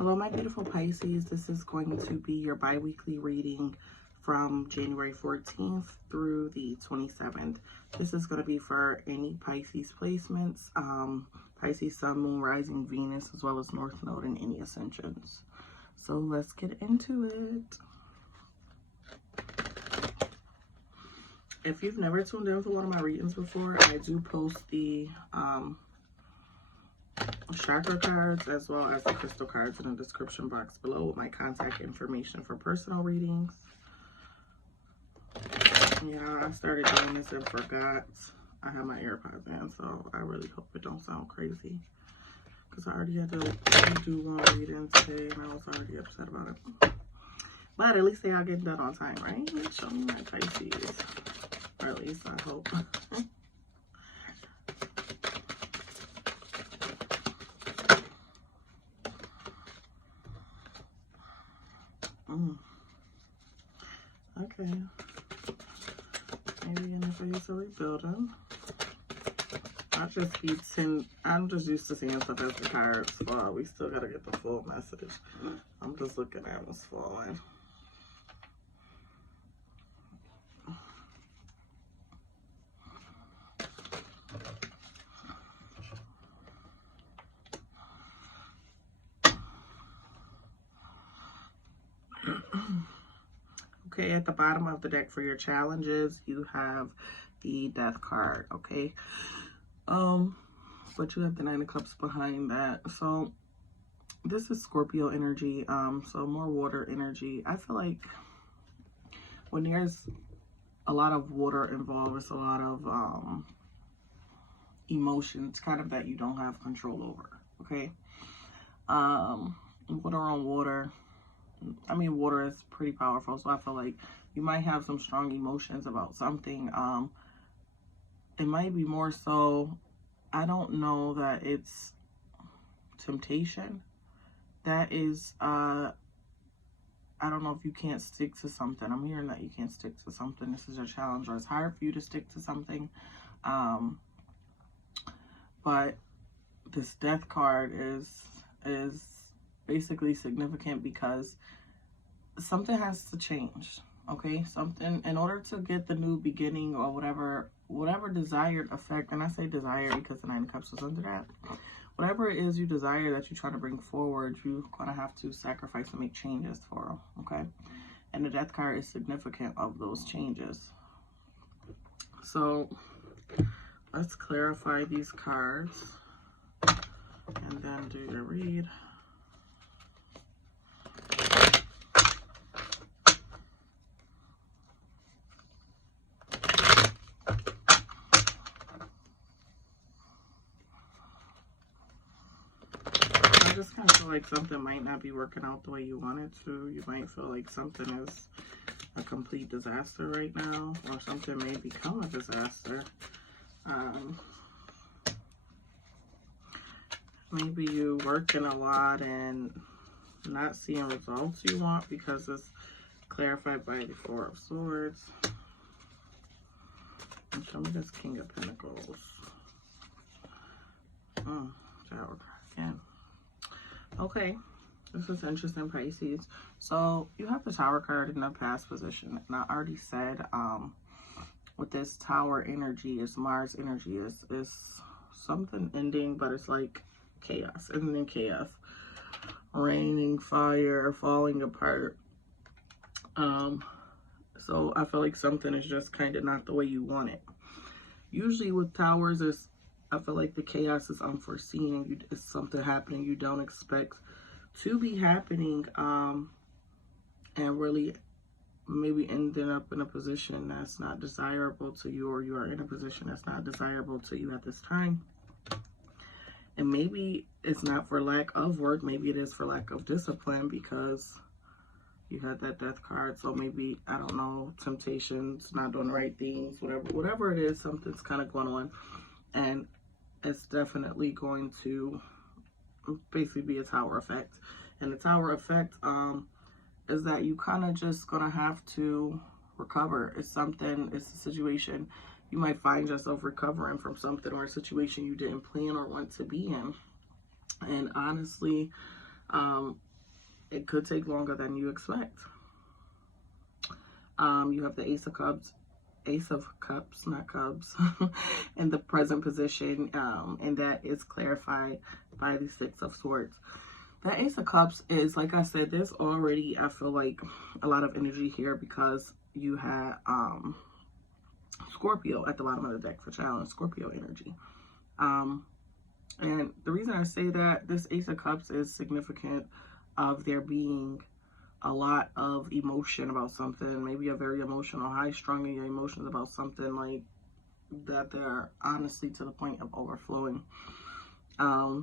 Hello, my beautiful Pisces. This is going to be your bi-weekly reading from January 14th through the 27th. This is going to be for any Pisces placements, Pisces, Sun, Moon, Rising, Venus, as well as North Node and any ascensions. So let's get into it. If you've never tuned in for one of my readings before, I do post the chakra cards as well as the crystal cards in the description box below with my contact information for personal readings. Yeah, I started doing this and forgot I have my AirPods in, so I really hope it don't sound crazy because I already had to do one reading today and I was already upset about it. But at least they all get done on time, right? Show me my Pisces. Or at least I hope. Okay. Maybe in the phase of rebuilding. I'm just used to seeing stuff as the cards fall. We still gotta get the full message. I'm just looking at what's falling. Okay, at the bottom of the deck for your challenges, you have the Death card, okay? But you have the Nine of Cups behind that. So this is Scorpio energy, so more water energy. I feel like when there's a lot of water involved, it's a lot of emotions kind of that you don't have control over, okay? Water on water. I mean, water is pretty powerful, so I feel like you might have some strong emotions about something. It might be more so, I don't know that it's temptation. That is, I don't know if you can't stick to something. I'm hearing that you can't stick to something. This is your challenge, or it's hard for you to stick to something. But this Death card is basically significant because something has to change, okay? Something, in order to get the new beginning or whatever desired effect, and I say desire because the Nine of Cups is under that. Whatever it is you desire that you try to bring forward, you're gonna have to sacrifice and make changes for, okay? And the Death card is significant of those changes. So let's clarify these cards and then do your read. I just kind of feel like something might not be working out the way you want it to. You might feel like something is a complete disaster right now, or something may become a disaster. Maybe you working a lot and not seeing results you want because it's clarified by the Four of Swords. And show me this King of Pentacles. Tower card again. Okay, this is interesting, Pisces. So you have the Tower card in the past position, and I already said with this Tower energy, it's Mars energy, is something ending, but it's like chaos, and then chaos, raining, fire, falling apart. So I feel like something is just kind of not the way you want it. Usually with towers, I feel like the chaos is unforeseen, and it's something happening you don't expect to be happening, and really maybe ending up in a position that's not desirable to you, or you are in a position that's not desirable to you at this time. And maybe it's not for lack of work, maybe it is for lack of discipline because you had that Death card. So maybe, I don't know, temptations, not doing the right things, whatever it is, something's kind of going on. And it's definitely going to basically be a Tower effect. And the Tower effect is that you kind of just gonna have to recover. It's a situation you might find yourself recovering from something, or a situation you didn't plan or want to be in. And honestly, it could take longer than you expect. You have the Ace of Cups, not Cubs, in the present position, and that is clarified by the Six of Swords. The Ace of Cups is, like I said, there's already, I feel like, a lot of energy here because you had Scorpio at the bottom of the deck for challenge, Scorpio energy. And the reason I say that, this Ace of Cups is significant of there being a lot of emotion about something, maybe a very emotional, high-strung in your emotions about something, like that they're honestly to the point of overflowing. I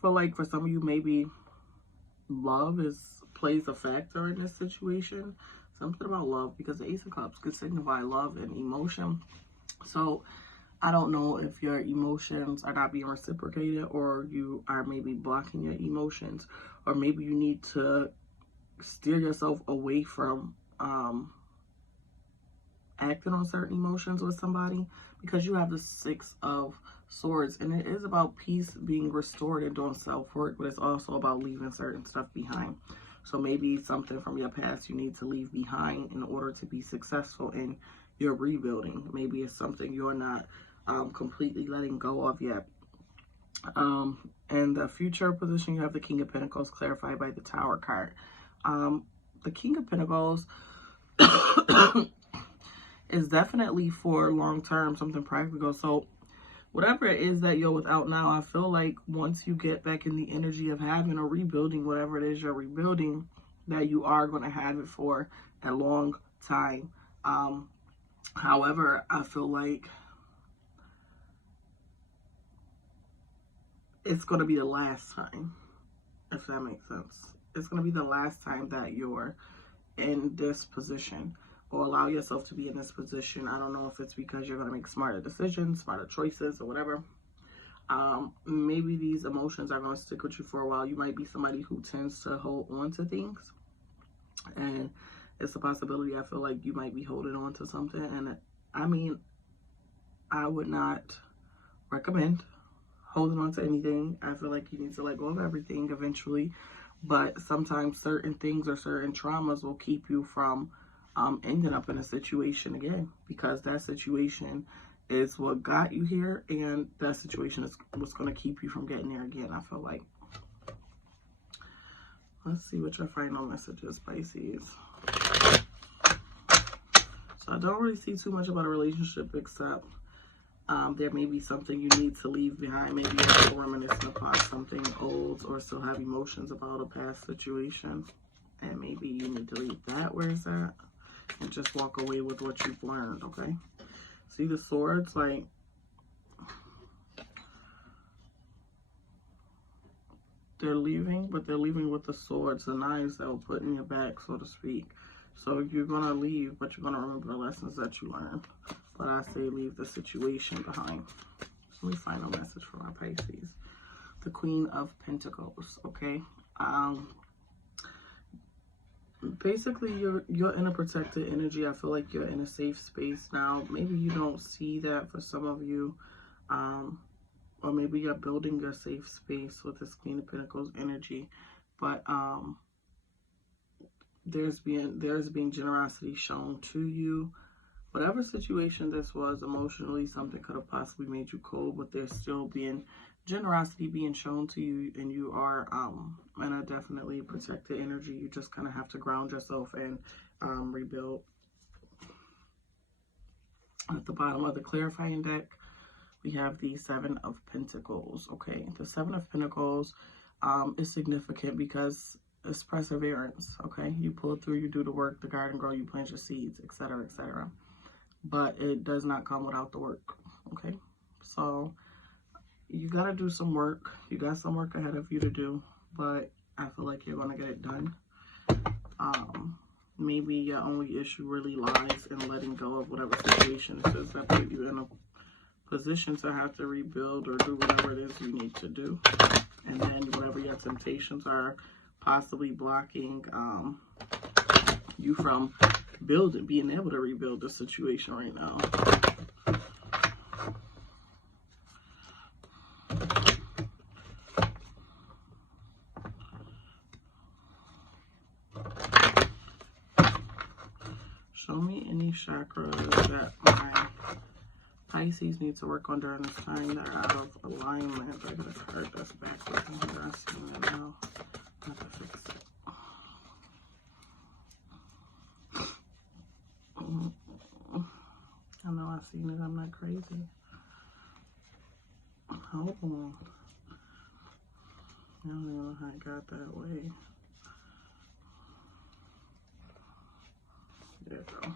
feel like for some of you, maybe love plays a factor in this situation. Something about love, because the Ace of Cups could signify love and emotion. So I don't know if your emotions are not being reciprocated, or you are maybe blocking your emotions, or maybe you need to steer yourself away from acting on certain emotions with somebody, because you have the Six of Swords, and it is about peace being restored and doing self-work, but it's also about leaving certain stuff behind. So maybe something from your past you need to leave behind in order to be successful in your rebuilding. Maybe it's something you're not completely letting go of yet. And the future position, you have the King of Pentacles clarified by the Tower card. The King of Pentacles is definitely for long term, something practical. So whatever it is that you're without now, I feel like once you get back in the energy of having or rebuilding whatever it is you're rebuilding, that you are going to have it for a long time. However, I feel like it's going to be the last time, if that makes sense. It's going to be the last time that you're in this position, or allow yourself to be in this position. I don't know if it's because you're going to make smarter decisions, smarter choices, or whatever. Maybe these emotions are going to stick with you for a while. You might be somebody who tends to hold on to things, and it's a possibility. I feel like you might be holding on to something, and I mean, I would not recommend holding on to anything. I feel like you need to let go of everything eventually, but sometimes certain things or certain traumas will keep you from ending up in a situation again, because that situation is what got you here, and that situation is what's going to keep you from getting there again, I feel like. Let's see what your final message is, Pisces. So I don't really see too much about a relationship, except there may be something you need to leave behind. Maybe you're still reminiscing about something old, or still have emotions about a past situation, and maybe you need to leave that where it's at and just walk away with what you've learned. Okay, see the swords, like they're leaving, but they're leaving with the swords, the knives that will put in your back, so to speak. So you're gonna leave, but you're gonna remember the lessons that you learned. But I say leave the situation behind. So let me find a message for my Pisces. The Queen of Pentacles, okay? Basically, you're in a protected energy. I feel like you're in a safe space now. Maybe you don't see that for some of you. Or maybe you're building your safe space with this Queen of Pentacles energy. But there's being generosity shown to you. Whatever situation this was, emotionally, something could have possibly made you cold, but there's still being generosity being shown to you, and you are in a definitely protected energy. You just kind of have to ground yourself and rebuild. At the bottom of the clarifying deck, we have the Seven of Pentacles. Okay, the Seven of Pentacles is significant because it's perseverance. Okay, you pull it through, you do the work, the garden grow, you plant your seeds, etc., etc. But it does not come without the work. Okay, so you gotta do some work. You got some work ahead of you to do, but I feel like you're gonna get it done. Maybe your only issue really lies in letting go of whatever situation it is that put you in a position to have to rebuild or do whatever it is you need to do. And then whatever your temptations are possibly blocking you from being able to rebuild the situation right now. any chakras that my Pisces need to work on during this time that are out of alignment. I got a card that's backwards in here. I see it now. I have to fix it. I know I've seen it. I'm not crazy. Hold on. I don't even know how I got that way. There we go.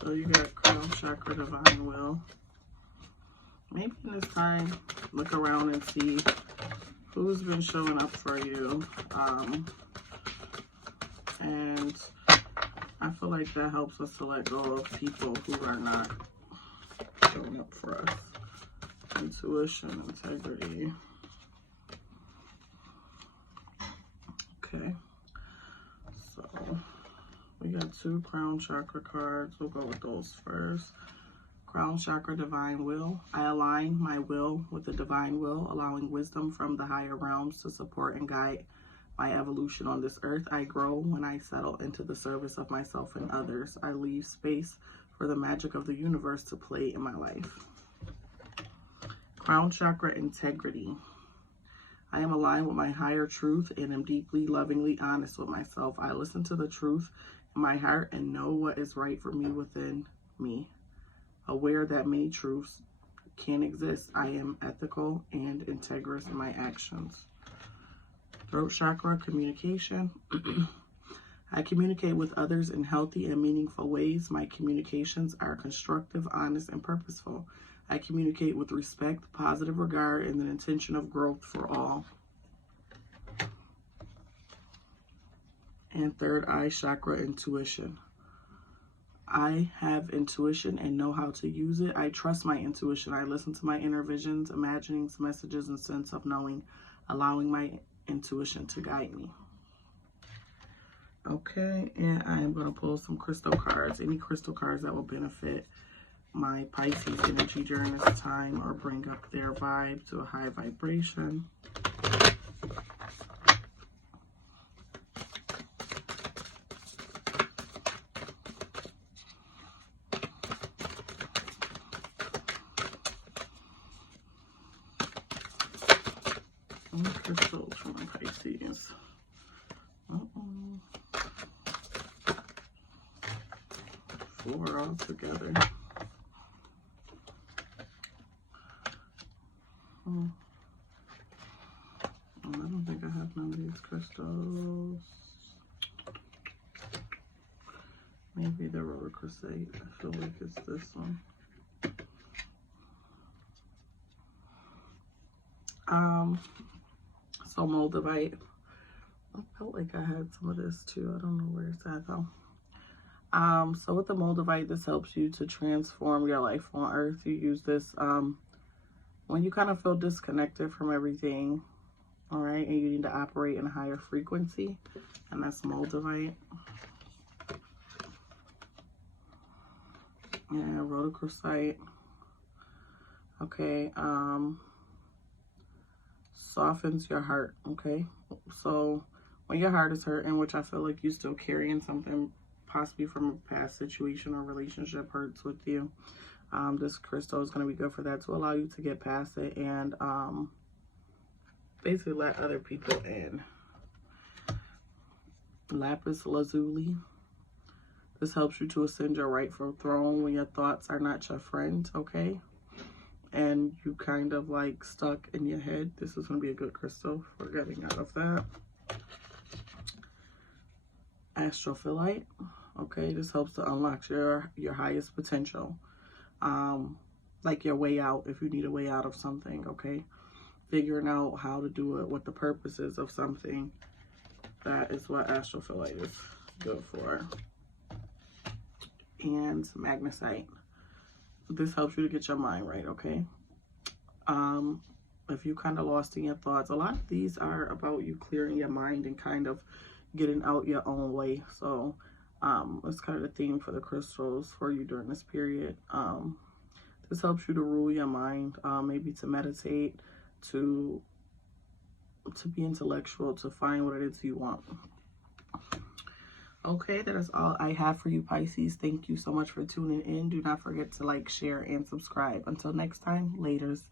So you got crown chakra, divine will. Maybe in this time, look around and see who's been showing up for you. And I feel like that helps us to let go of people who are not showing up for us. Intuition, integrity. Okay. So we got 2 crown chakra cards. We'll go with those first. Crown chakra, divine will. I align my will with the divine will, allowing wisdom from the higher realms to support and guide my evolution on this earth. I grow when I settle into the service of myself and others. I leave space for the magic of the universe to play in my life. Crown chakra, integrity. I am aligned with my higher truth and am deeply, lovingly honest with myself. I listen to the truth in my heart and know what is right for me within me. Aware that many truths can exist, I am ethical and integrous in my actions. Throat chakra, communication. I communicate with others in healthy and meaningful ways. My communications are constructive, honest, and purposeful. I communicate with respect, positive regard, and an intention of growth for all. And third eye chakra, intuition. I have intuition and know how to use it. I trust my intuition. I listen to my inner visions, imaginings, messages, and sense of knowing, allowing my intuition to guide me. Okay, and I am going to pull some crystal cards. Any crystal cards that will benefit my Pisces energy during this time or bring up their vibe to a high vibration. Crystals from my Pisces. 4 all together. I don't think I have none of these crystals. Maybe the rhodochrosite. I feel like it's this one. So moldavite. I felt like I had some of this too. I don't know where it's at though. So with the moldavite, this helps you to transform your life on earth. You use this when you kind of feel disconnected from everything, all right, and you need to operate in a higher frequency, and that's moldavite. And rhodochrosite. Okay, softens your heart, okay? So when your heart is hurting, which I feel like you're still carrying something possibly from a past situation or relationship hurts with you, this crystal is going to be good for that, to allow you to get past it and basically let other people in. Lapis lazuli. This helps you to ascend your rightful throne when your thoughts are not your friend, okay? And you kind of like stuck in your head. This is going to be a good crystal for getting out of that. Astrophyllite. Okay, this helps to unlock your highest potential. Like your way out, if you need a way out of something, okay? Figuring out how to do it, what the purpose is of something. That is what astrophyllite is good for. And magnesite. This helps you to get your mind right, okay? If you kind of lost in your thoughts, a lot of these are about you clearing your mind and kind of getting out your own way. So it's kind of the theme for the crystals for you during this period. This helps you to rule your mind, maybe to meditate, to to be intellectual, to find what it is you want. Okay, that is all I have for you, Pisces. Thank you so much for tuning in. Do not forget to like, share, and subscribe. Until next time, laters.